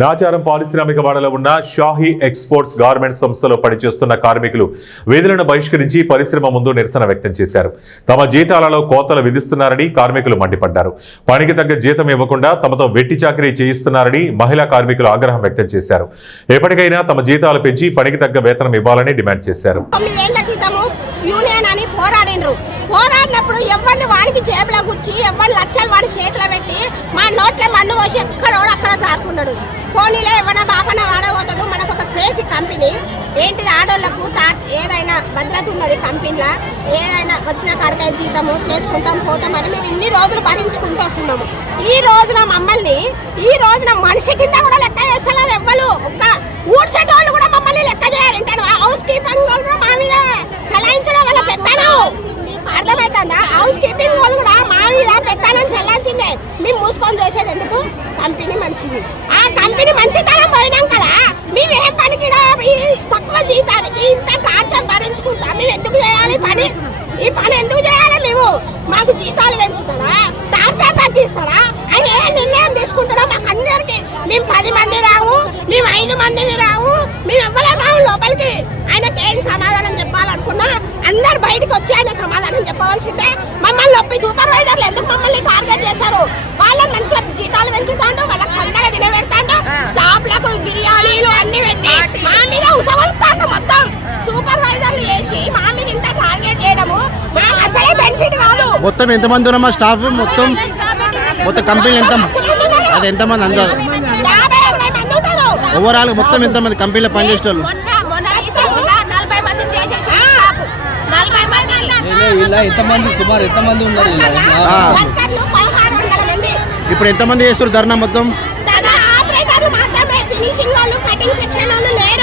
నాచారం పారిశ్రామిక వాడలో ఉన్న షాహీ ఎక్స్పోర్ట్స్ గార్మెంట్స్ సంస్థలో పనిచేస్తున్న కార్మికులు విధులను బహిష్కరించి పరిశ్రమ ముందు నిరసన వ్యక్తం చేశారు. తమ జీతాలలో కోతలు విధిస్తున్నారని కార్మికులు మండిపడ్డారు. పనికి తగ్గ జీతం ఇవ్వకుండా తమతో వెట్టి చాకరీ చేయిస్తున్నారని మహిళా కార్మికులు ఆగ్రహం వ్యక్తం చేశారు. ఎప్పటికైనా తమ జీతాలు పెంచి పనికి తగ్గ వేతనం ఇవ్వాలని డిమాండ్ చేశారు. పోరాడినప్పుడు ఎవరిని వాడికి జేబులో గుచ్చి ఎవరిని లక్షలు వాడి చేతిలో పెట్టి మా నోట్ల మన్ను పోసి ఎక్కడోడు అక్కడ జారుకున్నాడు. పోనీలో ఎవరైనా బాపన వాడబోతాడు. మనకు ఒక సేఫ్ కంపెనీ ఏంటిది, ఆడోళ్లకు ఏదైనా భద్రత ఉన్నది. కంపెనీలో ఏదైనా వచ్చిన కాడకాయ జీతము చేసుకుంటాం పోతామని మేము ఇన్ని రోజులు భరించుకుంటూ వస్తున్నాము. ఈ రోజున మమ్మల్ని మనిషి కింద కూడా లెక్క చేస్తున్నారు. ఎవ్వరు ఒక్క ఊడ్చేటోళ్ళు కూడా మమ్మల్ని లెక్క చేయాలి. హౌస్ కీపింగ్ వాళ్ళు కూడా మా మీద చలాయించడం వల్ల పెద్దను అర్థమవుతుందా? హౌస్ కీపింగ్ వాళ్ళు కూడా మా మీద పెత్తనం చెల్లించిందే. మేము మూసుకొని చూసేది ఎందుకు? కంపెనీ మంచిది. ఆ కంపెనీ మంచితనం పోయినాం కదా మేము ఏం పనికి తక్కువ జీతానికి ఇంత టార్చర్ భరించుకుంటా మేము ఎందుకు చేయాలి పని? ఈ పని ఎందుకు చేయాలి? మేము మాకు జీతాలు పెంచుతాడా, టార్చర్ తగ్గిస్తాడా, ఆయన ఏ నిర్ణయం తీసుకుంటాడో మాకు అందరికి. మేము 10 మంది రావు, మేము 5 మంది రావు, మేము ఎవ్వలేం రావు లోపలికి. ఆయనకి ఏం సమాధానం చెప్పాలనుకున్నా అందరు బయటకు వచ్చి ఆయన సమాధానం చెప్పవలసిందే. మమ్మల్ని ఒప్పి సూపర్వైజర్లు ఎందుకు మమ్మల్ని టార్గెట్ చేశారు? వాళ్ళని మంచిగా జీతాలు పెంచుతాండు, వాళ్ళకి సన్నగా తినబెడతాండు, స్టాఫ్లకు బిర్యానీలు అన్ని పెట్టి మా మీద ఉసగొలుతాండు. మొత్తం సూపర్వైజర్లు చేసి మా మీద ఇంత టార్గెట్ చేయడము మాకు అసలే బెనిఫిట్ కాదు. మొత్తం ఎంతమంది ఉన్నామా స్టాఫ్? మొత్తం కంపెనీలు ఎంతమంది అందారు? 50-60 మంది ఉంటారు. ఓవరాల్ మొత్తం ఎంతమంది కంపెనీలో పనిచేసే వాళ్ళు? ఇప్పుడు ఎంతమంది చేస్తారు ధర్నా? మొత్తం ఆపరేటర్లు మాత్రమే, ఫినిషింగ్ వాళ్ళు, కటింగ్ సెక్షన్ వాళ్ళు లేరు.